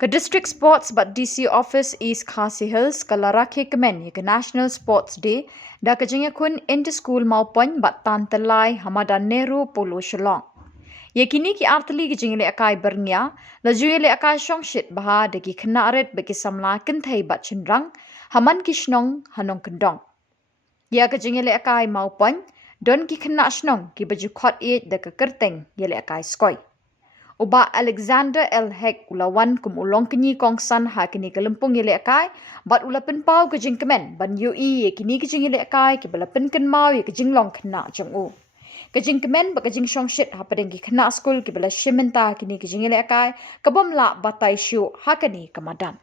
Ke District Sports but DC Office East Khasi Hills ke laraki Kmen ke National Sports Day da ke kun inter-school maupun bat tan Tyllai Madan Nehru Polo Shillong. Ye kini ki artli ke jingile akai bernia laju ye le akai shongshit baha de ki kena aret bagi Samla kentai bat cendrang haman ki shnong hanong kendong. Ye ke jingile akai maupun don ki kena shnong ki baju khot ye de ke kerteng ye le akai skoi. Uba Alexander L. Heck ulawan kum ulong kenyi kongsan ha kini kelempung yele akai bat ulapen pau ke jing Kmen ban UI ye kini ke jing yele akai ke balapen ken mau ye ke jing long kena jong u. Ke jing Kmen ba ke jing shongshit ha padeng ki kena school ke bala shimenta kini ke jing yele akai ke bom la batai shu ha kini ke Madan.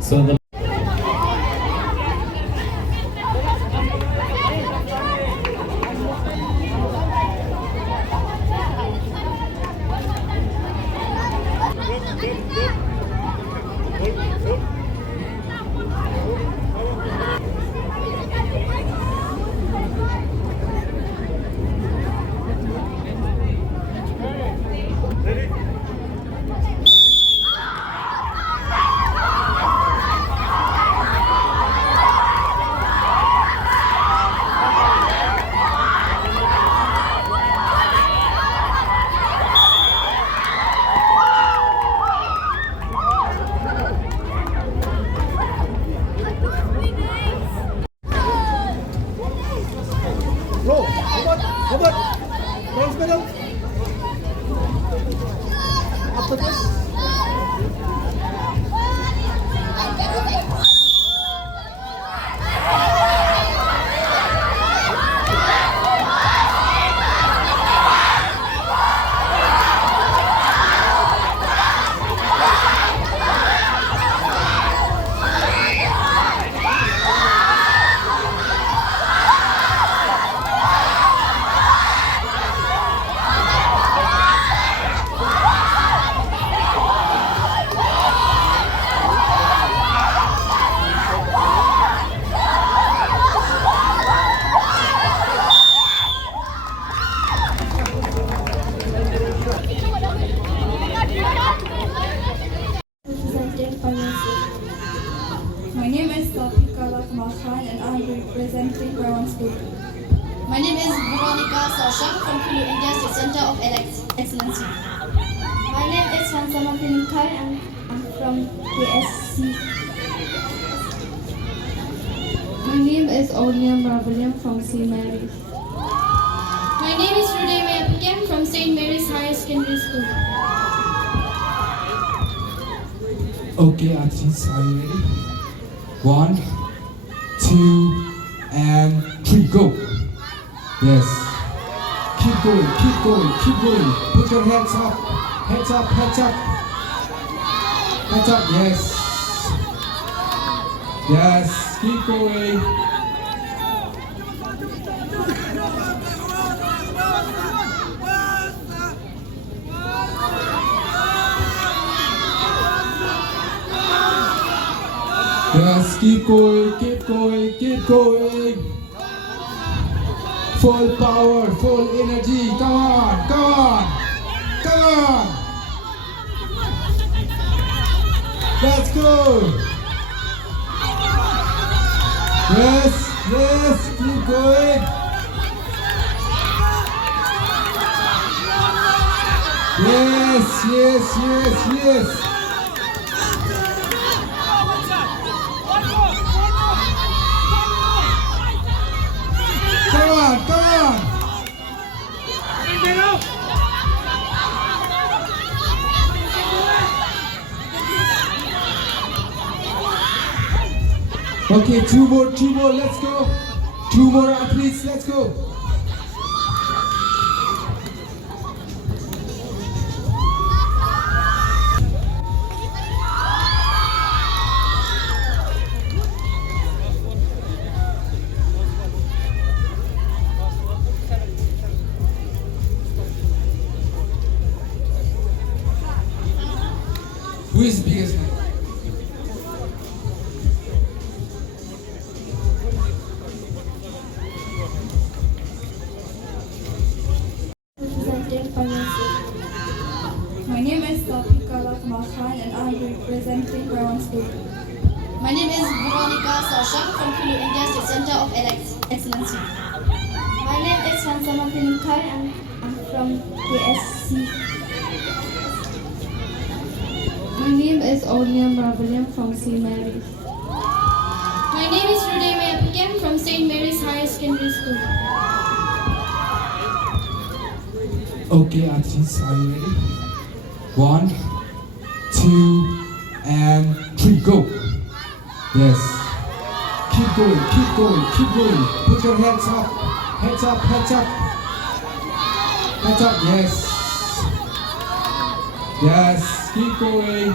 So the Roll. Khubor. Bronze medal. Up to this. My name is Tafika Khan and I am representing Poin School. My name is Veronica Sasha from Kulu India State Center of Excellency. My name is Hansama Pininkai and I'm from KSC. My name is Oliam Ravaliam from St. Mary's. My name is Rude Mayapikam from St. Mary's Higher Secondary School. okay, athletes, are you ready? 1, 2, and 3, go. Yes. Keep going, keep going, keep going. Put your hands up. Hands up, hands up. Hands up, yes. Yes, keep going. Yes, keep going, keep going, keep going. Full power, full energy. Come on, come on, come on. Let's go. Yes, yes, keep going. Yes, yes, yes, yes. Come on, come on. Okay, two more, let's go. 2 more athletes, let's go. Who is the biggest man? My name is Tafika Khan and I am representing Poin School. My name is Veronica Sasha from Kulu India State Center of Excellency. My name is Hansama Pininkai and I'm from KSC. My name is Odium Ravaliam from St. Mary's. My name is Rudeme Apikem from St. Mary's Higher Secondary School. Okay, artists, are you ready? 1, 2, and 3, go. Yes. Keep going, keep going, keep going. Put your hands up. Hands up, hands up. Hands up, yes. Yes, keep going.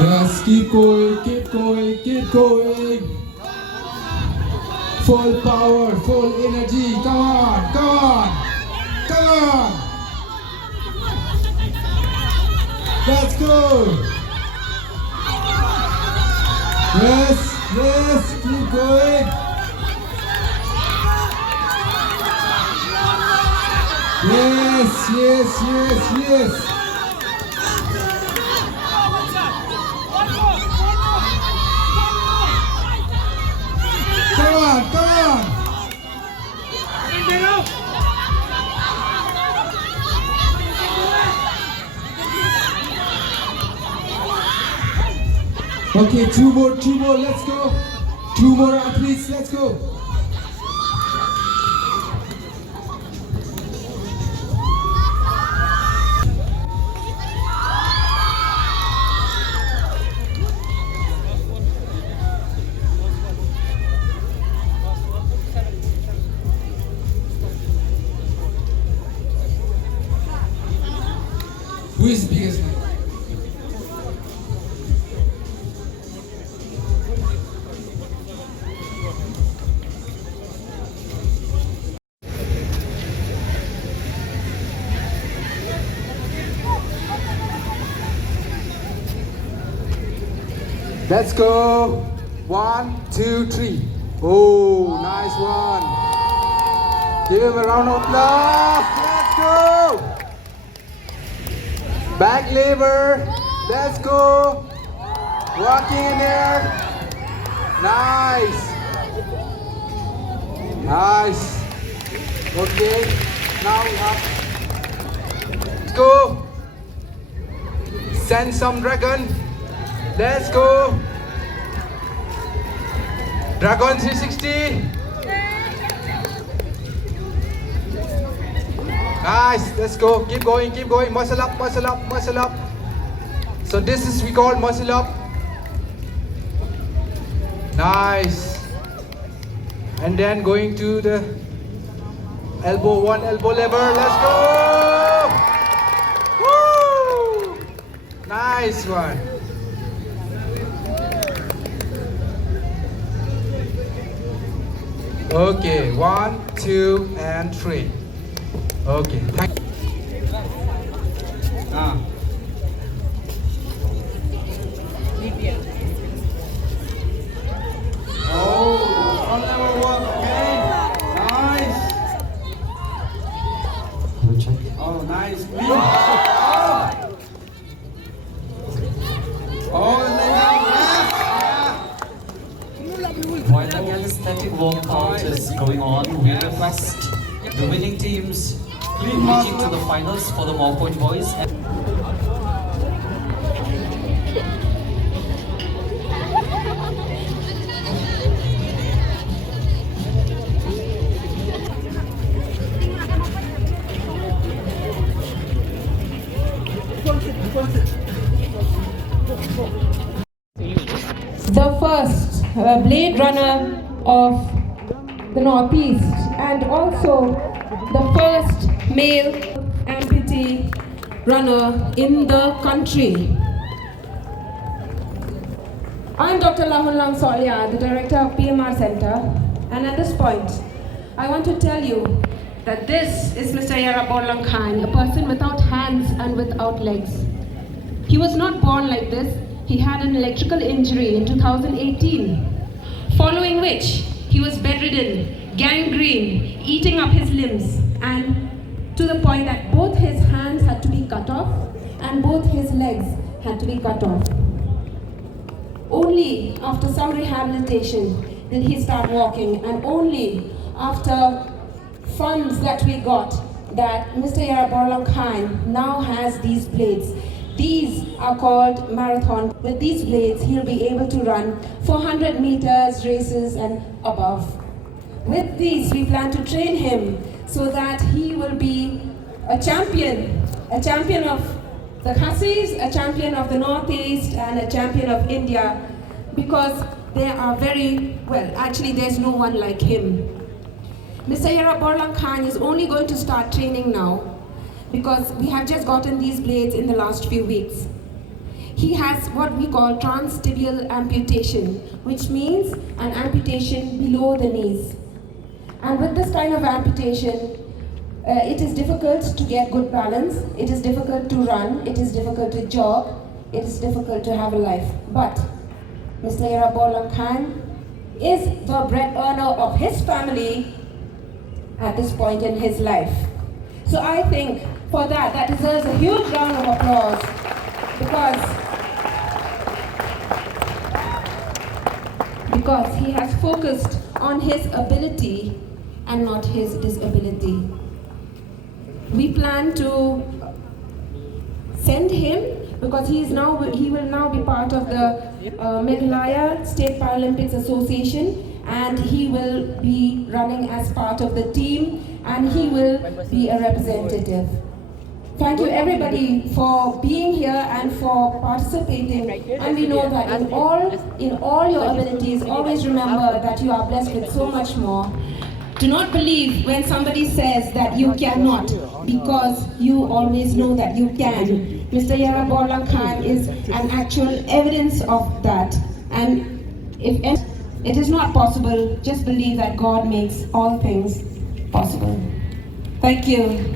Yes, keep going, keep going, keep going. Full power, full energy. Come on, come on, come on. Let's go. Yes, yes, keep going. Yes, yes, yes, yes. Come on, come on. Okay, two more, let's go. 2 more athletes, let's go. Who is the biggest? Let's go. 1, 2, 3. Oh, nice one. Give him a round of applause. Let's go. Back lever. Let's go. Walking in there. Nice. Nice. Okay. Now up. Let's go. Send some dragon. Let's go. Dragon 360. Nice. Let's go. Keep going. Keep going. Muscle up. Muscle up. Muscle up. So this is we call muscle up. Nice. And then going to the elbow one, elbow lever. Let's go. Woo! Nice one. Okay, 1, 2, and 3. Okay, thank you. Oh, front level work, okay. Nice. Oh, nice. Oh, leg up, yes. While the calisthenic workout is going on, we request the winning teams reaching to the finals for the Poin boys. The first Blade Runner of the Northeast and also the first male amputee runner in the country. I'm Dr. Lahun Solya, the director of PMR Center, and at this point, I want to tell you that this is Mr. Yaraborlang Khan, a person without hands and without legs. He was not born like this. He had an electrical injury in 2018, following which he was bedridden, gangrene, eating up his limbs, and to the point that both his hands had to be cut off and both his legs had to be cut off. Only after some rehabilitation did he start walking, and only after funds that we got that Mr. Yaraborlam Khan now has these blades. These are called marathon. With these blades, he'll be able to run 400 meters races and above. With these, we plan to train him so that he will be a champion of the Khasis, a champion of the Northeast, and a champion of India, because they are very, well, actually there's no one like him. Mr. Yaraborlam Khan is only going to start training now because we have just gotten these blades in the last few weeks. He has what we call transtibial amputation, which means an amputation below the knees. And with this kind of amputation, it is difficult to get good balance, it is difficult to run, it is difficult to jog, it is difficult to have a life. But Mr. Yaraborlam Khan is the bread earner of his family at this point in his life. So I think for that deserves a huge round of applause, because he has focused on his ability and not his disability. We plan to send him because he will now be part of the Meghalaya State Paralympics Association, and he will be running as part of the team, and he will be a representative. Thank you everybody for being here and for participating, and we know that in all your abilities, always remember that you are blessed with so much more. Do not believe when somebody says that you cannot, because you always know that you can. Mr. Yaraborlam Khan is an actual evidence of that. And if it is not possible, just believe that God makes all things possible. Thank you.